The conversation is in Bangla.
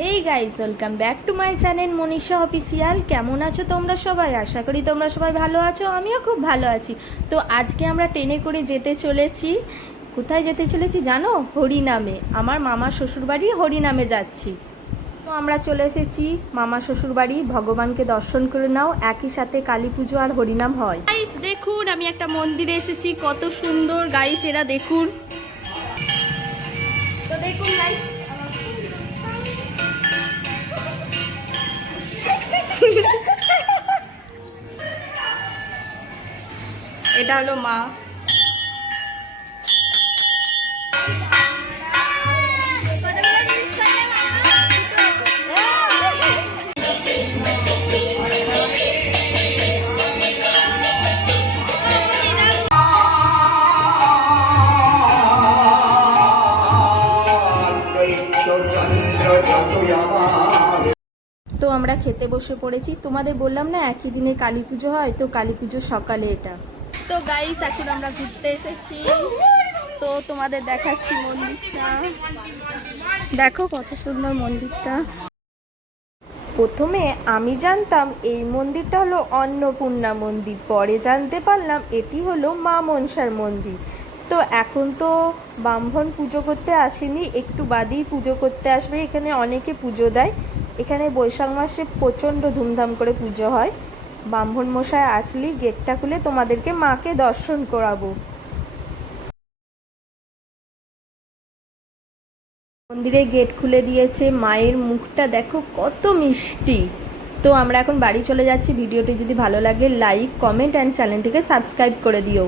Hey guys, welcome back to my channel Manisha official. কেমন আছো তোমরা সবাই? আশা করি তোমরা সবাই ভালো আছো, আমিও খুব ভালো আছি। তো আজকে আমরা ট্রেনে করে যেতে চলেছি। কোথায় যেতে চলেছি জানো? হরিনামে। আমার মামা শ্বশুরবাড়ি হরিনামে যাচ্ছি। তো আমরা চলে এসেছি মামা শ্বশুরবাড়ি। ভগবানকে দর্শন করে নাও, একই সাথে কালী পুজো আর হরিনাম হয়। গাইস দেখুন, আমি একটা মন্দিরে এসেছি, কত সুন্দর গাইস, এরা দেখুন। তো দেখুন গাইস, এটা হলো মা। তো আমরা খেতে বসে পড়েছি। তোমাদের বললাম না একই দিনে কালী পুজো হয়, তো কালী পুজোর সকালে এটা। তো গাইস, এখন আমরা ঘুরতে এসেছি, তো তোমাদের দেখাচ্ছি মন্দিরটা। দেখো কত সুন্দর মন্দিরটা। প্রথমে আমি জানতাম এই মন্দিরটা হলো অন্নপূর্ণা মন্দির, পরে জানতে পারলাম এটি হলো মা মনসার মন্দির। তো এখন তো ব্রাহ্মণ পুজো করতে আসেনি, একটু বাদেই পুজো করতে আসবে। এখানে অনেকে পুজো দেয়। এখানে বৈশাখ মাসে প্রচণ্ড ধুমধাম করে পুজো হয়। ব্রাহ্মণ মশাই আসলেই গেটটা খুলে তোমাদেরকে মাকে দর্শন করাবো। মন্দিরে গেট খুলে দিয়েছে, মায়ের মুখটা দেখো কত মিষ্টি। তো আমরা এখন বাড়ি চলে যাচ্ছি। ভিডিওটি যদি ভালো লাগে লাইক, কমেন্ট অ্যান্ড চ্যানেলটিকে সাবস্ক্রাইব করে দিও।